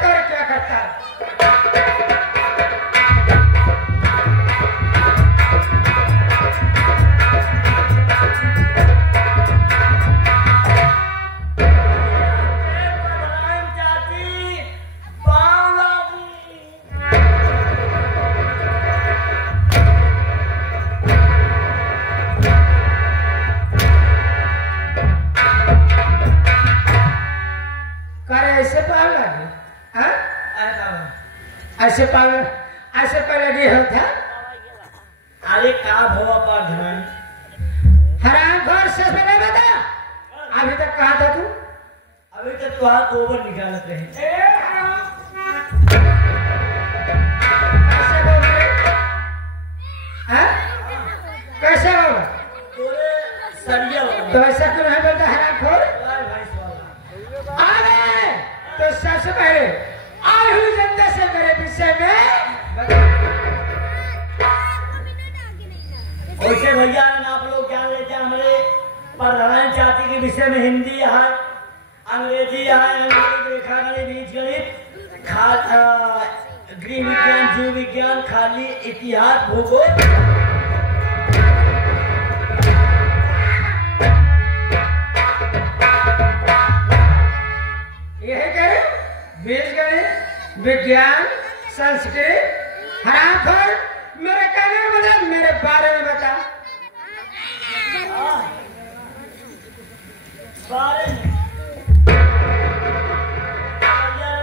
जाता है और क्या करता है। ऐसे पर लगी होता अरे का भवा पर धन हराम घर से नहीं बता। अभी तक कहा था तू? अभी तक तो हाथ गोबर निकालते हैं। कैसे बोल रहे? कैसे बोल? तोरे सरिया तो ऐसा क्यों नहीं बोलता हराम खोर? अरे तो सबसे पहले आई हुई जनता से मेरे विषय में वैसे भैया आप लोग क्या लेते हैं हमारे प्रधान जाति के विषय में हिंदी है, अंग्रेजी है, रेखागणित, बीजगणित, गृह विज्ञान, जीव विज्ञान, खाली इतिहास, भूगोल। यही करें बीजगणित, विज्ञान, संस्कृत, हरामखोर मेरे कहने का मतलब मेरे बारे में बता। बारे में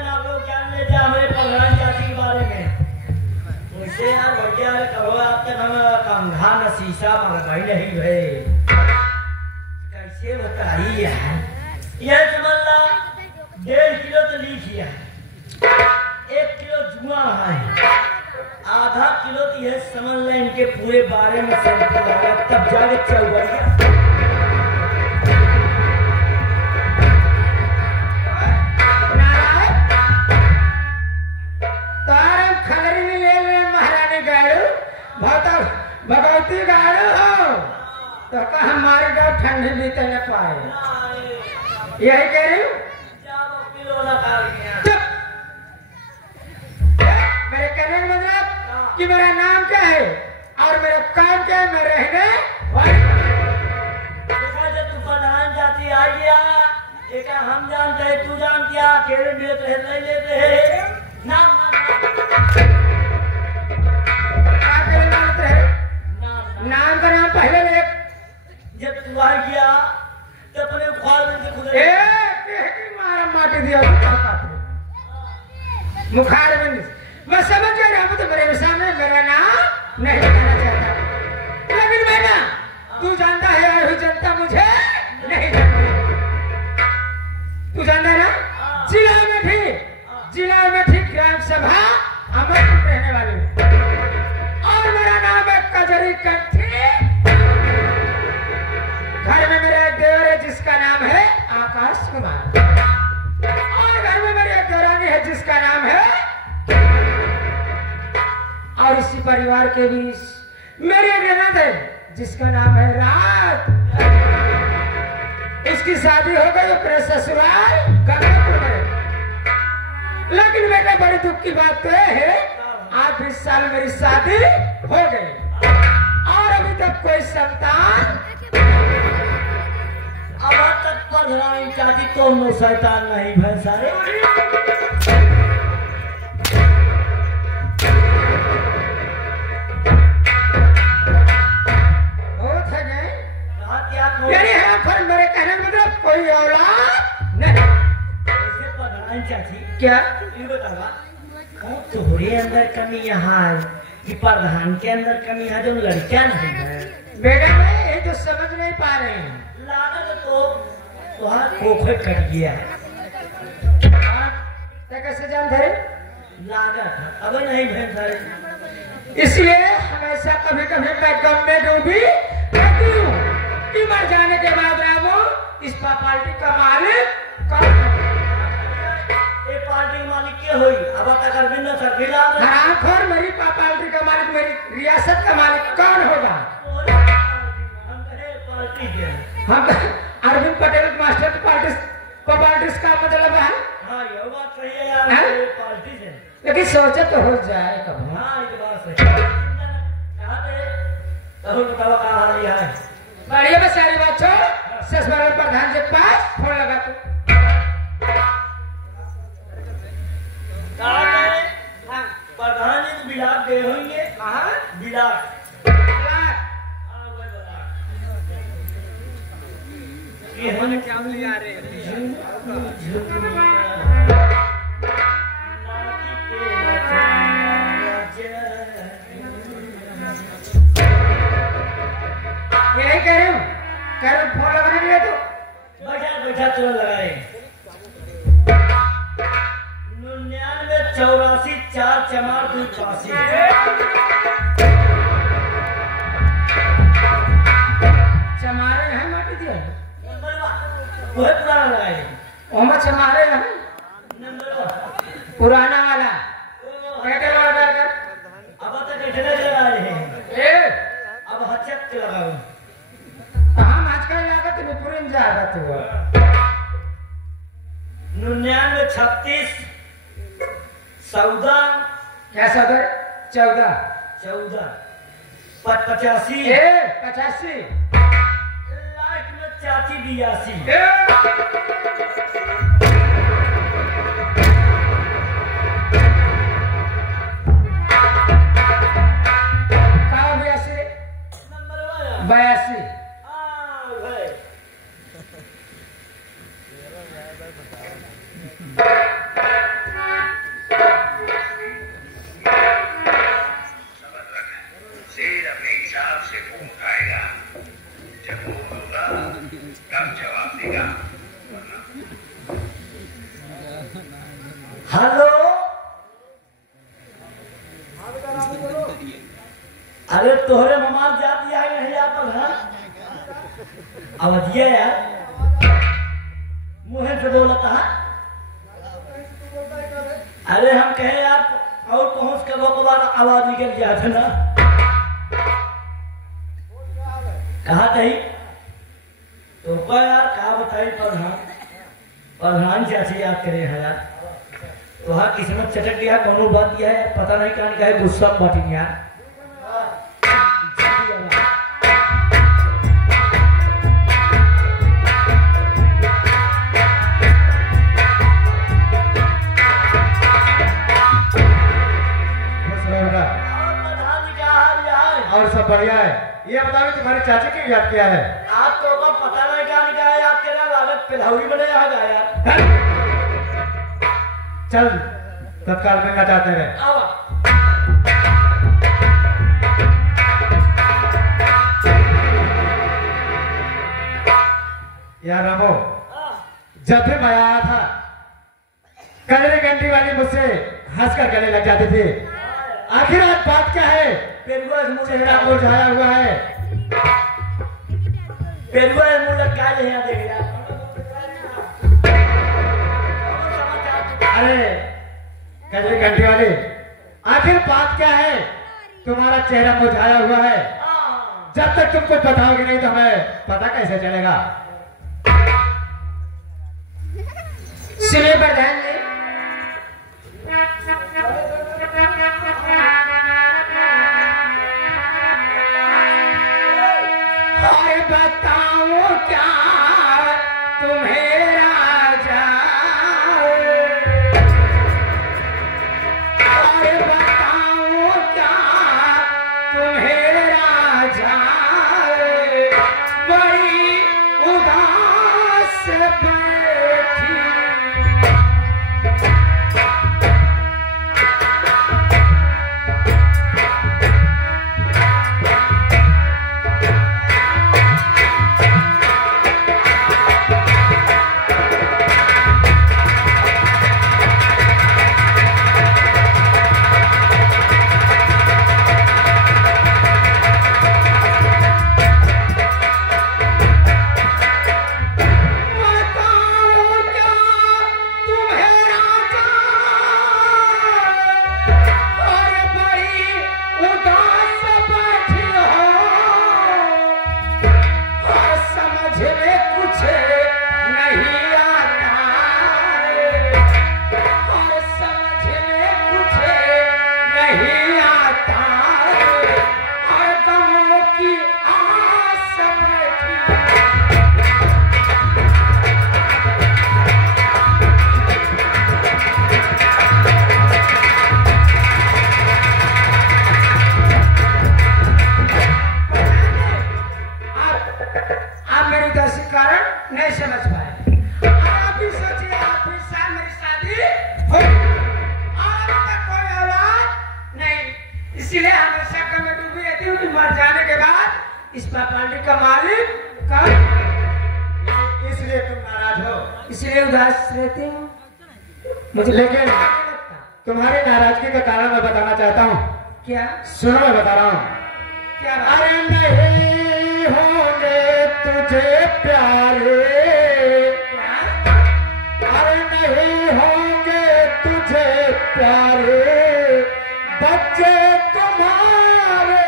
आप लोग क्या लेते हैं हमारे प्रधान जाति के बारे में? मुझसे यार भैया कहो आप तक हम कंघा न शीशा मंगाई नहीं है। कैसे बताइए यार? यह समझ ला 1.5 किलो तो लिखिया, 1 किलो जुआ है, आधा किलो तो यह समझ लें इनके पूरे बारे में समझ लगा तब जाके चल बढ़िया। भगवती गाड़ो हो तो हमारे गाँव ठंडी बीते न पाए। यही कह रही हूँ। मेरे कहने का मतलब कि मेरा नाम क्या है और मेरा काम क्या है, मैं रहने तू प्रधान जाति आ गया, एक हम जानते हैं, तू जानती है, अकेले लिए तो है नहीं लेते हैं नाम नाम का नाम पहले ले। जब तू आ गया तो अपने ख्वाब में से खुद मारा माटी दिया मुखार में मैं समझ गया हूँ। तो मेरे सामने मेरा नाम नहीं कहना चाहता, लेकिन मैं ना तू जानता है और जनता मुझे नहीं जानती। तू जानता है ना जिला में ठीक ग्राम सभा अमरपुर रहने वाली और मेरा नाम है कजरी कंठी। घर में मेरा एक देवर है जिसका नाम है आकाश कुमार और घर में मेरी एक देवरानी है जिसका नाम है, और इसी परिवार के बीच मेरी एक ननद है जिसका नाम है रात। इसकी शादी हो गई अपने ससुराल गंगापुर में। लेकिन बेटा बड़ी दुख की बात तो है आज 20 साल मेरी शादी हो गई और अभी तक कोई संतान। अब तक प्रधान जाति तो नो शैतान नहीं भैंसारे। मेरे यहाँ पर मेरे कहने का मतलब कोई औलाद नहीं। प्रधान चाची क्या ये बतावा तुम्हारे अंदर कमी यहाँ है कि प्रधान के अंदर कमी है जो लड़कियां नहीं है? बेटा मैं ये तो समझ नहीं पा रहे हैं। लागत तो वहाँ खोखो कट गया है। कैसे जान धरे लागत अब नहीं भैंसारे, इसलिए हमेशा कभी कभी मैं गम में डूबी रहती हूँ कि मर जाने के बाद रामू इस पार्टी का मालिक कौन है? ये पार्टी मालिक क्या हुई? अब तक अरविंद सर फिर हरामखोर मेरी पार्टी का मालिक, मेरी रियासत का मालिक कौन होगा? हम कहे पार्टी के हम अरविंद पटेल मास्टर पार्टी का मतलब है हाँ ये बात सही है यार हाँ? पार्टी से। लेकिन सोचा तो हो जाए कब। हाँ ये बात सही है। कहाँ पे? तब बताओ कहाँ हाल है? बढ़िया बस सारी बात छोड़। ससुराल प्रधान के पास फोन लगा तू। कहाँ पे? प्रधान जी तो बिलाट गए होंगे। हाँ? बिलाट। ये हम क्या ले आ रहे हैं? यही कह रही हूँ। कह रही हूँ फोन लगाने के लिए तो। बैठा बैठा तुरंत लगाए 99 84 4 चमार 2 चमारे हैं माटी दिया। वह पुराना लगाए ओमा चमारे हैं नंबर पुराना वाला। कैटे वाला डालकर। अब तक कैसे लगा रहे हैं ए अब हचक लगाओ हम आजकल लगा तो नुपुरिन जाएगा तू। 99 36 14 क्या सदर 14 85 ए 85 लास्ट में 84 82 ए का 82 नंबर वाला 82 भाई शेर अपने हिसाब से मुंह उठाएगा। जब वो होगा तब जवाब देगा। हेलो अरे तोहरे ममाल जात दिया है नहीं यहाँ पर हाँ अब दिया यार मुँह से बोलता है अरे हम कहे यार और पहुंच कर वो बाद आवाज निकल गया था ना कहा कही तो यार कहा बताई प्रधान से ऐसे याद करे हैं यार तो हाँ किस्मत चटक गया कौन बात किया है पता नहीं कहाँ क्या है गुस्सा में बाटी यार और सब बढ़िया है। ये बताओ तुम्हारी चाची क्यों याद किया है? आप तो पता नहीं क्या निकाला याद कर रहा है पिलाहुई बने यहाँ का यार चल तत्काल मिलना चाहते हैं। आओ यार रामो जब भी मैं आया था कजरी घंटी वाली मुझसे हंसकर गले लग जाती थी। आखिर आज बात क्या है? चेहरा मुरझाया हुआ है। पेरुआ मुंह लटका ले यहाँ देख यार अरे कजरी घंटी वाली आखिर बात क्या है? तुम्हारा चेहरा मुरझाया हुआ है। जब तक तुम कुछ बताओगे नहीं तो हमें पता कैसे चलेगा? सुनिए प्रधान जी। और बताऊं क्या तुम्हें राजा और बताऊं क्या तुम्हें राजा बड़ी उदास बैठी इस प्रॉपर्टी का मालिक का इसलिए तुम नाराज हो। इसलिए उदास रहते हो। मुझे लेकिन तुम्हारी नाराजगी का कारण मैं बताना चाहता हूँ। क्या सुनो, मैं बता रहा हूँ। क्या बात? अरे नहीं होंगे तुझे प्यारे, अरे नहीं होंगे तुझे प्यारे बच्चे तुम्हारे।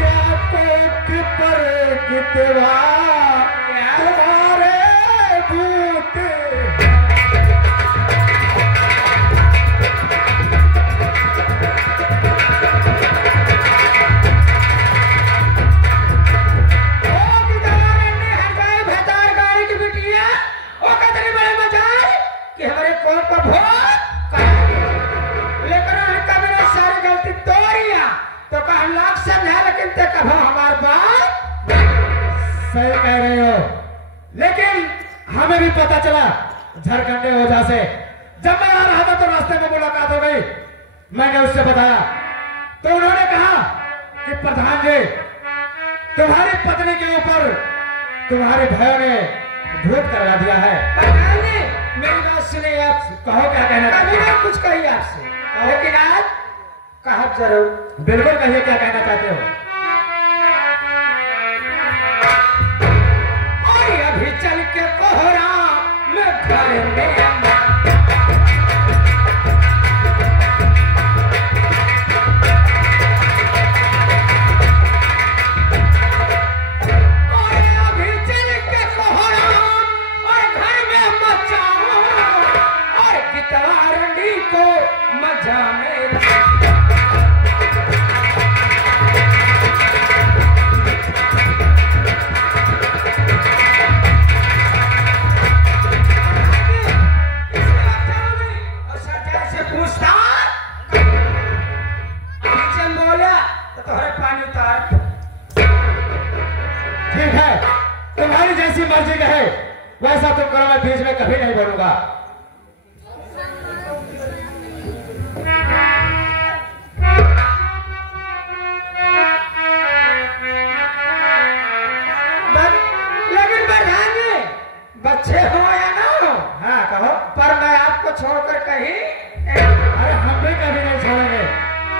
या कोक पर गितवा तुम्हारे भूत, सही कह रहे हो। लेकिन हमें भी पता चला झारखंडे ओझा से, जब मैं आ रहा था तो रास्ते में मुलाकात हो गई। मैंने उससे बताया तो उन्होंने कहा कि प्रधान जी, तुम्हारी पत्नी के ऊपर तुम्हारे भाइयों ने भूत करवा दिया है। प्रधान जी, मेरी बात सुने आप। कहो क्या कहना कभी चाहते ना हो? कुछ कही आपसे, लेकिन आज कहा जरूर। बिल्कुल कहिए, क्या कहना चाहते हो? और अभी चल के कोहरा मैं घर में को मजा में ठीक है, तुम्हारी जैसी मर्जी कहे वैसा तुम करो, मैं बीच में कभी नहीं बोलूंगा। लेकिन प्रधान जी, बच्चे हो या ना हो, हाँ कहो। पर मैं आपको छोड़कर कहीं अरे हम भी कभी नहीं छोड़ेंगे।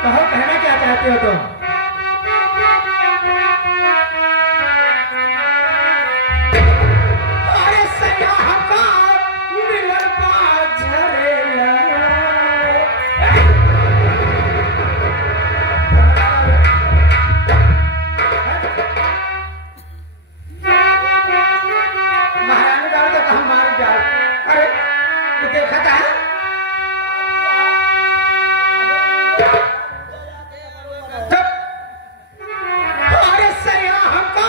कहो, कहना क्या चाहते हो तुम? अरे सयाह का मिलन बाझरेला। महारानी डाल तो कहा मार डाल। अरे तू देखा था? अरे सयाह का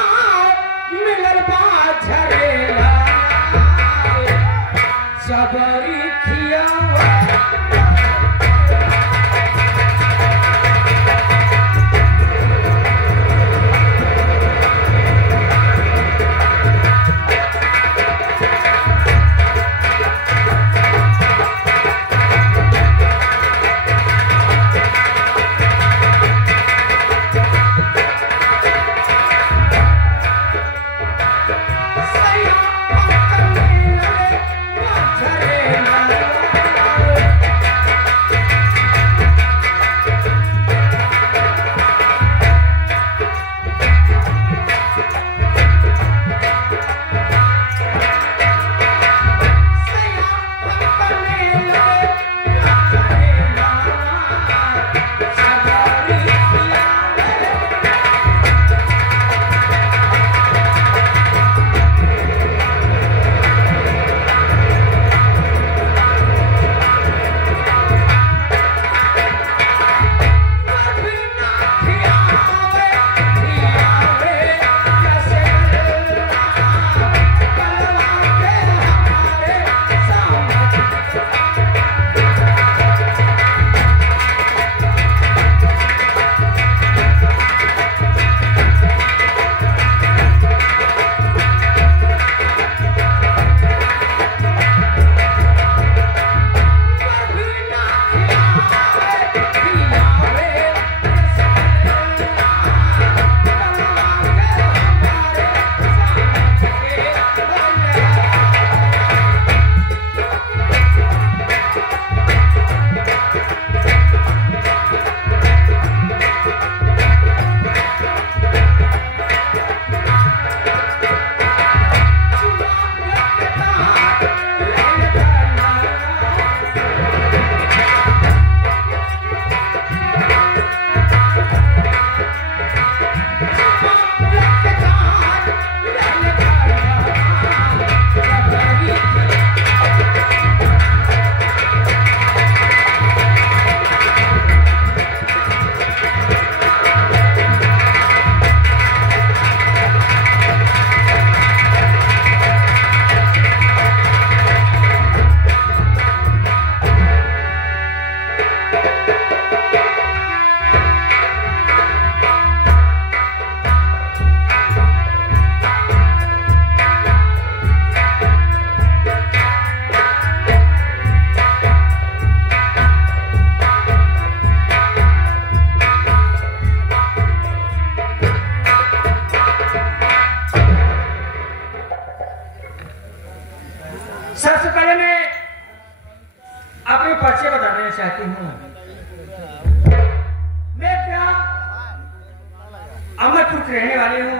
अमरपुर के रहने वाले हूँ।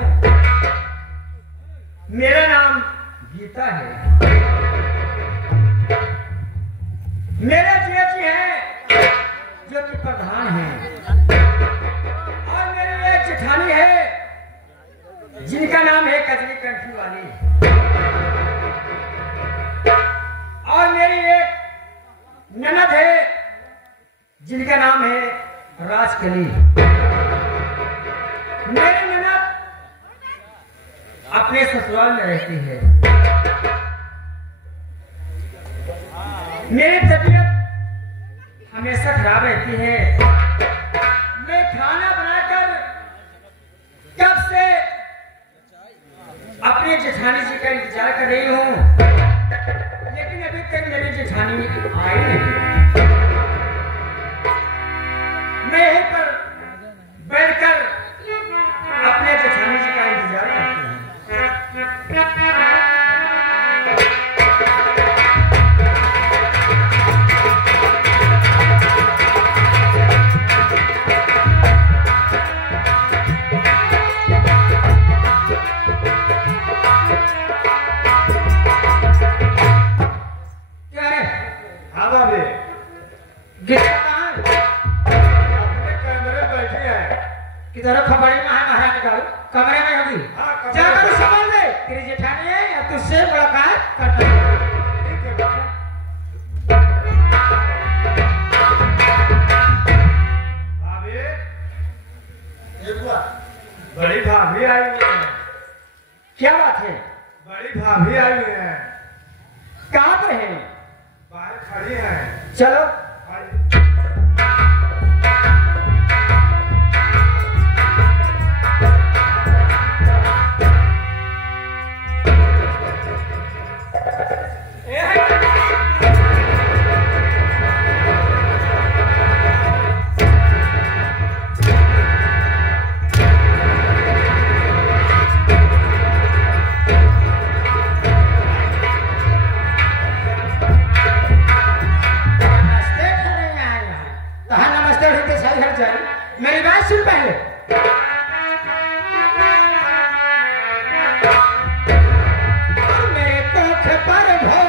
मेरा नाम गीता है। मेरे जेठी है जो कि प्रधान है, और मेरी एक जेठानी है जिनका नाम है कजली कंठी वाली, और मेरी एक ननद है जिनका नाम है राजकली। मेरी ननद अपने ससुराल में रहती है। मेरी तबीयत हमेशा खराब रहती है। मैं खाना बनाकर कब से अपने जेठानी जी का इंतजार कर रही हूँ, लेकिन अभी तक मेरी जेठानी आई नहीं। मैं यहीं पर बैठकर अपने जेठानी जी का इंतजार करती हूँ। क्या है? हाँ भाभी, गीता कहाँ है? अपने कमरे में बैठी है। किधर खबरी में है महारानी गाड़ी? कमरे में होगी। हाँ, कमरे जाकर में। संभाल दे। तेरी जेठानी है या तुझसे मुलाकात करना है। ठीक है बेटा। भाभी, ये बुआ, बड़ी भाभी आई हुई है। क्या बात है? बड़ी भाभी आई हुई है, कहाँ पर है? बाहर खड़ी है। चलो। मेरी बात सुन पहले। मेरे कोख पर भो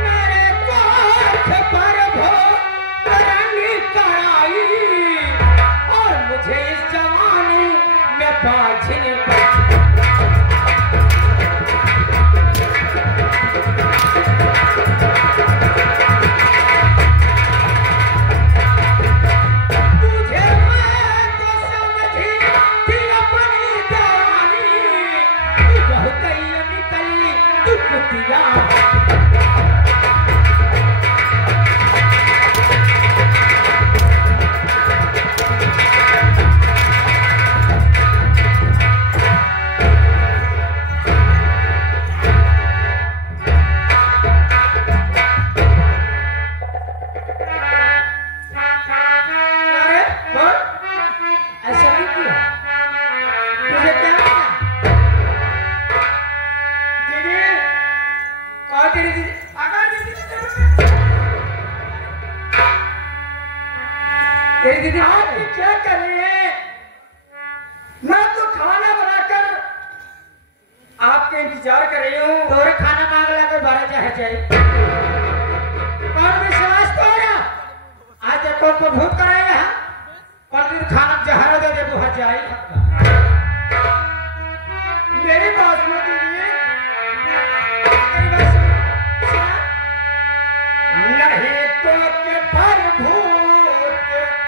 मेरे कोख पर भो रंगी कड़ाई, और मुझे इस जवानी में बाझने तेरी दीदी आप क्या कर रही है? मैं तो खाना बनाकर आपके इंतजार कर रही हूँ। तोरे खाना मांग ला कोई बारह चाहे चाहिए। कौन विश्वास तो है? आज देखो को भूत कराएगा। पर दिन खाना जहर दे दे बुहा जाए। मेरी बात सुनो दीदी। मेरी बात सुनो। नहीं तो के पर भूत पर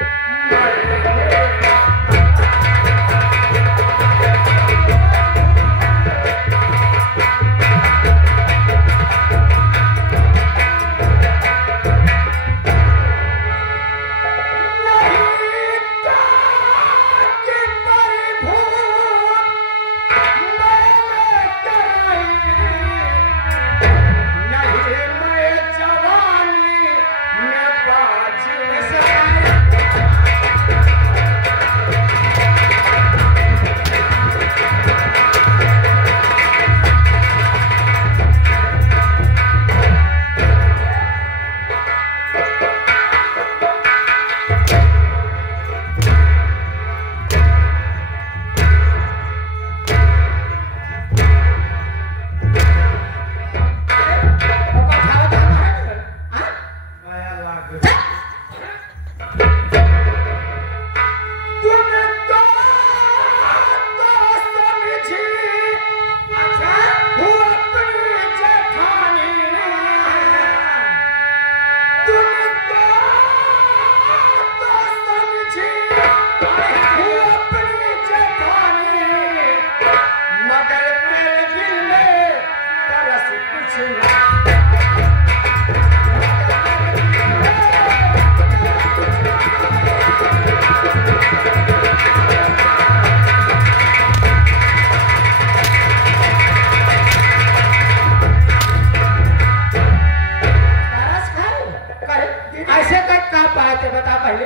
ऐसे का पाए थे बता पहले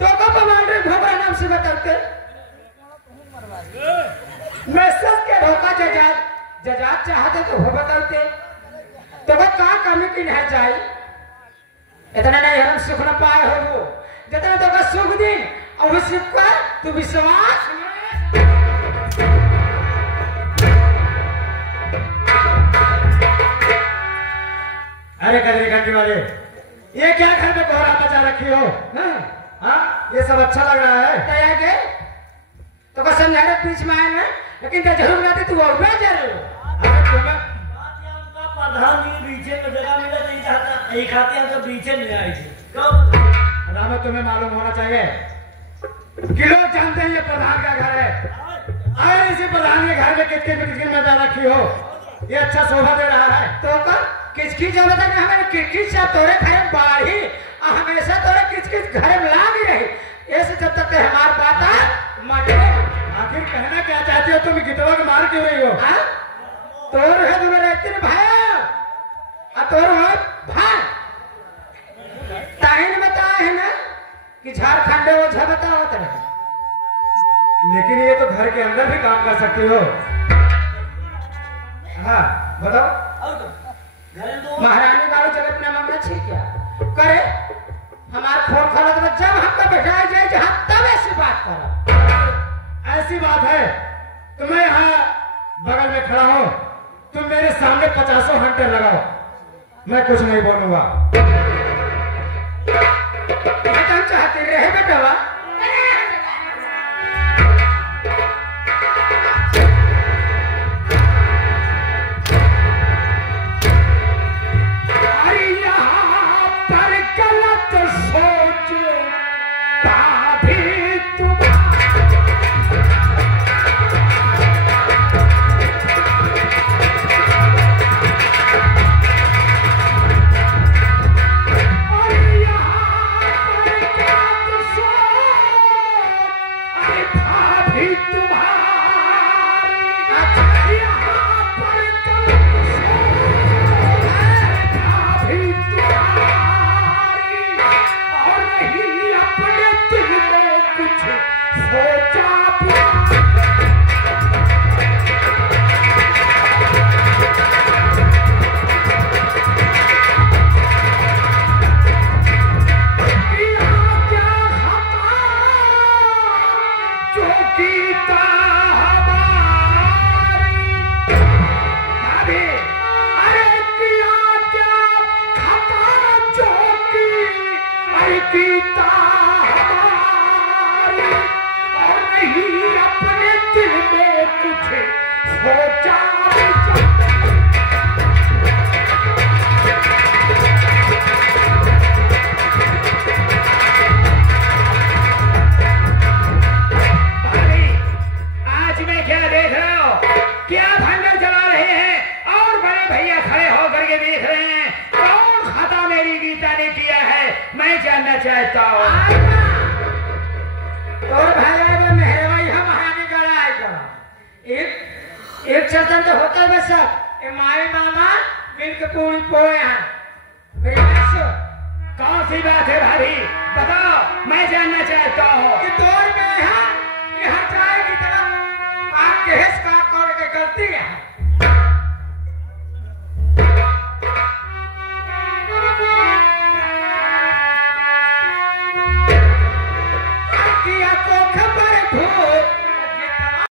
तो का कमांडर घोबरा नाम से बताते मैसेज के धोखा जजात चाहते तो हो बताते तो का कमी की नहीं चाहिए इतना नहीं हम सुख न पाए हो वो जितना तो का सुख दिन और सुख का तू विश्वास अरे कजरी घंटी वाले ये क्या घर में कोहरा मचा रखी हो? हाँ ये सब अच्छा लग रहा है के तो का समझाने बीच में आए ना लेकिन तो जरूर रहते तू और मैं जरूर अरे तुम्हें प्रधान जी बीचे में जगह मिला नहीं चाहता एक खाते हैं तो बीचे मिल आई थी कब रामत तुम्हें मालूम होना चाहिए कि लोग जानते हैं ये प्रधान का घर है अगर इसी प्रधान के घर में किसकी मजा रखी हो ये अच्छा शोभा दे रहा है तो का किसकी जरूरत है हमें किस से तोरे घर बाढ़ी हमेशा तोरे किस घर में लागी रही ऐसे जब तक हमार बात मटे आखिर कहना क्या चाहती हो तुम गिटवा के मार क्यों रही हो? तोर है तुम्हें रहते ना भाई तोर है भाई ताहिन बताया है ना कि झारखंड वो झबता होता है लेकिन ये तो घर के अंदर भी काम कर सकती हो। हाँ बताओ महारानी गाड़ी जगत में मामला ठीक क्या करे हमारे फोन खोला तो जब हमको बैठाया जाए जहां तब ऐसी बात करो ऐसी बात है तो मैं यहाँ बगल में खड़ा हूँ तुम मेरे सामने 50 हंटर लगाओ मैं कुछ नहीं बोलूंगा। तुम चाहते रहे बेटा चाहता हूँ और भाई मेहरबानी हम महानी गड़ा आएगा एक चर्चन तो होता है बस माए मामा मिलकर पूरी पोए हैं कौन सी बात है भाभी बताओ मैं जानना चाहता हूँ कि दौर में यहाँ जाएगा